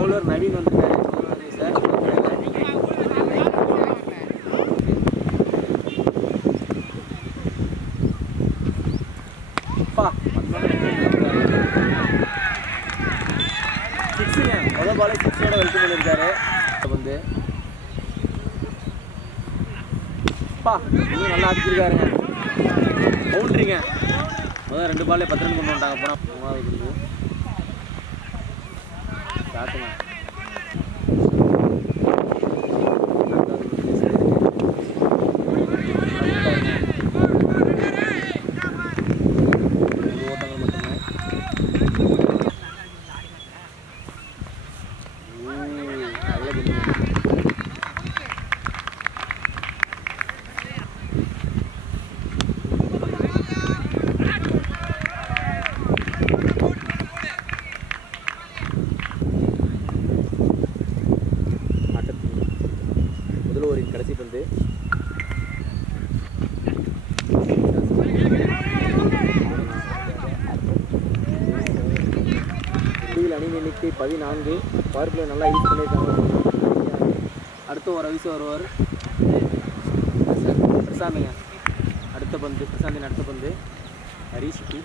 Bowler Naveen வந்துருக்காரு sir. சிக்ஸுங்க, முதல் பாலே சிக்ஸோட வெல்கம் பண்ணியிருக்காரு. வந்து இன்னும் நல்லா அடிச்சிருக்காருங்க. பவுண்ட்ரிங்க, முதல் 2 பால்லே 10 ரன் கொண்டு வந்தாங்க. அப்புறம் 3வது வந்து ஸ்டார்ட்டுங்க. கடைசி பந்து அணி எண்ணிக்கை 14. பவர் பிளே நல்லா யூஸ் பண்ணியிருக்காங்க. அடுத்து ஒரு ரவிசு வருவார். பிரசாந்திங்க அடுத்த பந்து, பிரசாந்தின் அடுத்த பந்து ஹரிஷுக்கு.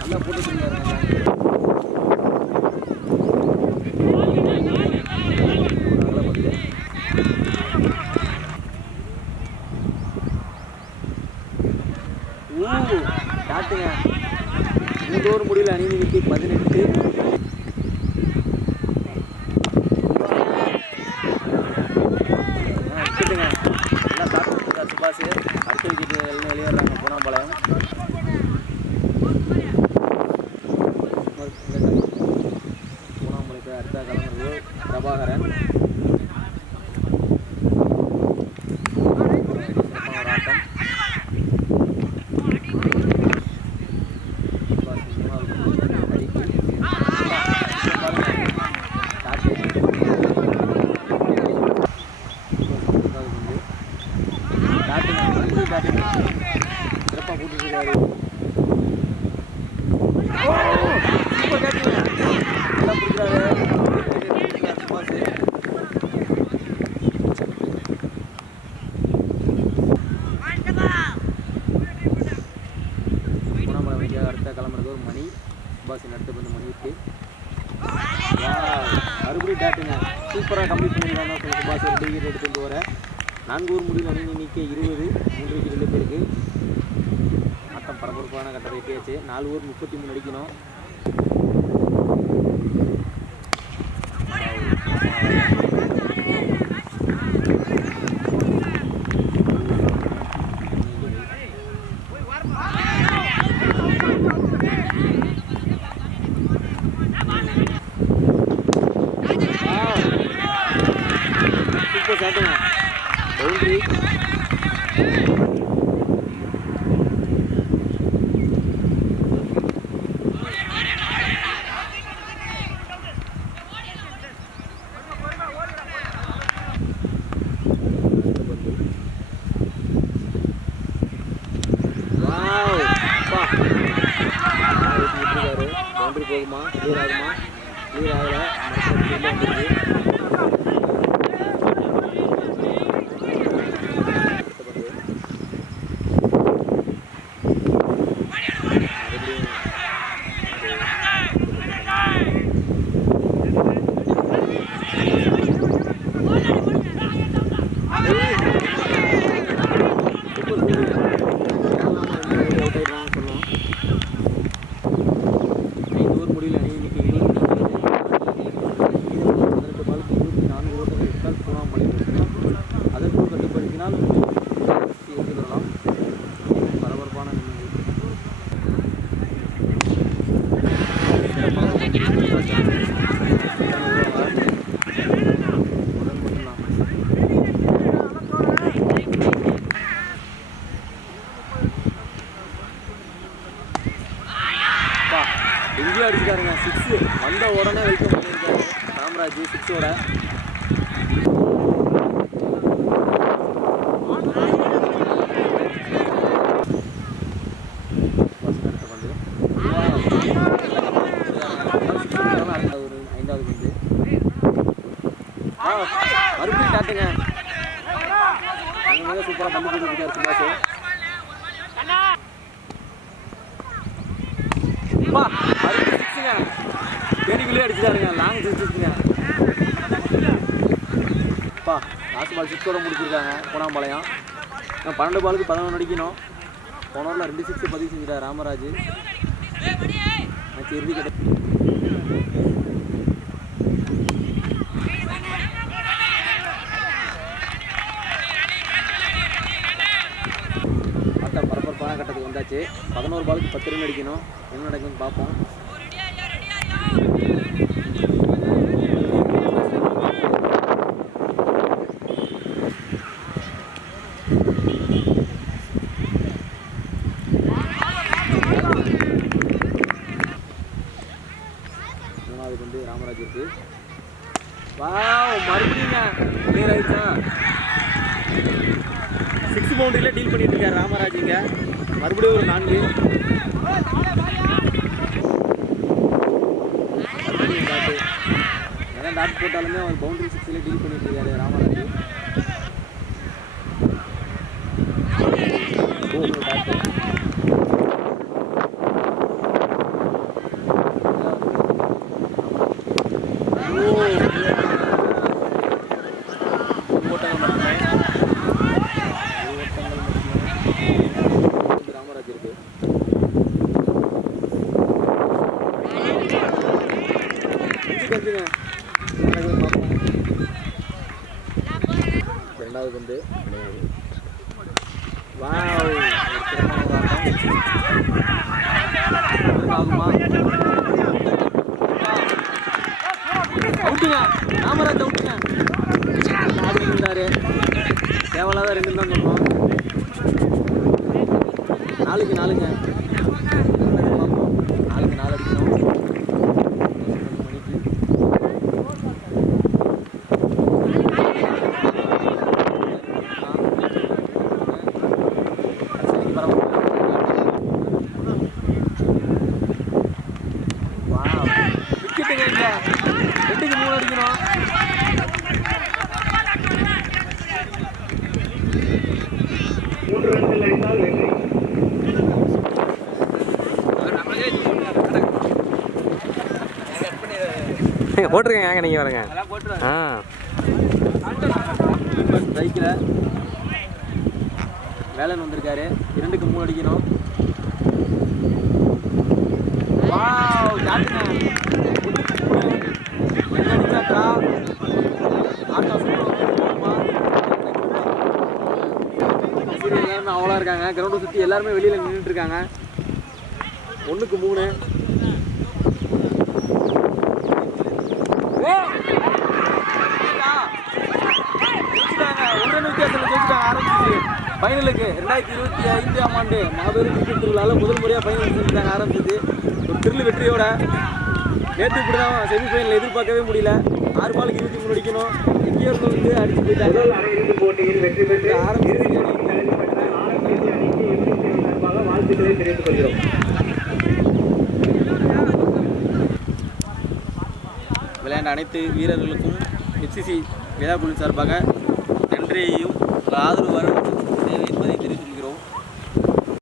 நல்லா போட்டுருக்காரு. காட்டுங்க 3 ஓவர் முடியல. அணி எண்ணிக்கை 18. வச்சுட்டுங்க நல்லா காட்டு சுபாஷ். அடுத்த விக்கெட்டு எல்லாம் வெளியேறாங்க பூனாம்பாளையம். பூனாம்பாளையத்தை அடுத்த கலைஞர்கள் பிரபாகரன். ஆட்டம் சிறப்பாக போட்டுருக்காரு. சூப்பர் கேட்சுங்க, நல்லா பிடிக்கிறாரு. பூனாம்பாளையம் அடுத்த கிளம்புறது ஒரு மணி. சுபாஷின் அடுத்த பந்து மணிக்கு. மறுபடியும் பேட்டுங்க சூப்பராக கம்ப்ளீட் பண்ணிடுவாங்க. சுபாஷ் 2 விக்கெட் எடுத்துட்டு வர 4 ஓவர் முடிவில் அணி எண்ணிக்கை 20. 3 விக்கெட் இழப்பு இருக்கு. ஆட்டம் பரபரப்பான கட்டத்தை எட்டியாச்சு. 4 ஓவர் 33 அடிக்கணும். சூப்பர் சாட்டுங்க, பவுண்டரி. பவுண்டரி போகுமா, கிளியர் ஆகுமா? கிளியர் ஆகல. இங்கேயும் அடிச்சுக்காருங்க 6 வந்த உடனே வெல்கம் பண்ணியிருக்காரு ராமராஜ் 6ஓட. ஒரு 5வது பந்து மறுபடியும் காட்டுங்க. அங்கே சூப்பராக பந்து கொடுத்துருக்காரு சுபாஷ். மறுபடியும் 6ங்க தேனிக்குள்ளேயே அடிச்சுட்டாருங்க. லாங் 6ங்க. லாஸ்ட் பால் 6ஓட முடிச்சிருக்காங்க பூனாம்பாளையம். 12 பாலுக்கு 11 அடிக்கணும். போன ஓவரில் 2 6 பதிவு செஞ்சிட்டார் ராமராஜ். மேட்ச் இறுதி கிடையாது. ஆட்டம் பரபரப்பான கட்டத்துக்கு வந்தாச்சு. 11 பாலுக்கு 10 ரன் அடிக்கணும். என்ன நடக்குதுன்னு பார்ப்போம். வந்து ராமராஜ் இருக்கு. மறுபடியுங்க கிளியர் ஆயிடுச்சா. 6 பவுண்டரியில டீல் பண்ணிட்டு இருக்காரு ராமராஜ். இங்க மறுபடியும் ஒரு 4 டாட் போட்டாலுமே அவர் பவுண்டரி 6ல டீல் பண்ணிட்டு இருக்காரு ராமராஜ். ராமராஜ் இருக்கு. இரண்டாவது பந்து அவுட்டுங்க. ராமராஜ் அவுட்டுங்க. ஆடினாரு. தேவையில்லாத 2 தான் சொல்லுவோம். 4க்கு 4ங்க. 4க்கு 4 அடிக்கணும். விக்கெட்டுங்க. இங்க 2க்கு 3 அடிக்கணும். போட்டிருக்கேங்க நீங்கள் வரங்க. ஸ்ட்ரைக்கில் வேலன் வந்திருக்காரு. 2க்கு 3 அடிக்கணும். எல்லாருமே அவ்வளோ இருக்காங்க. கிரவுண்டை சுற்றி எல்லாருமே வெளியில் நின்றுட்டு இருக்காங்க. 1க்கு 3 ஃபைனலுக்கு 2025ஆம் ஆண்டு மாபெரும் கிரிக்கெட் திருவிழாவில் முதல் முறையாக ஃபைனல் செஞ்சுட்டாங்க. ஆரம்பிச்சது ஒரு த்ரில் வெற்றியோட. நேற்று இப்படி தான் செமிஃபைனல் எதிர்பார்க்கவே முடியல. 6 பாலுக்கு 23 அடிக்கணும். எங்கேயோ வந்து அடிச்சு போயிட்டாங்க. விளையாண்ட அனைத்து வீரர்களுக்கும் FCC விழா குழு சார்பாக நன்றியையும் ஆதரவு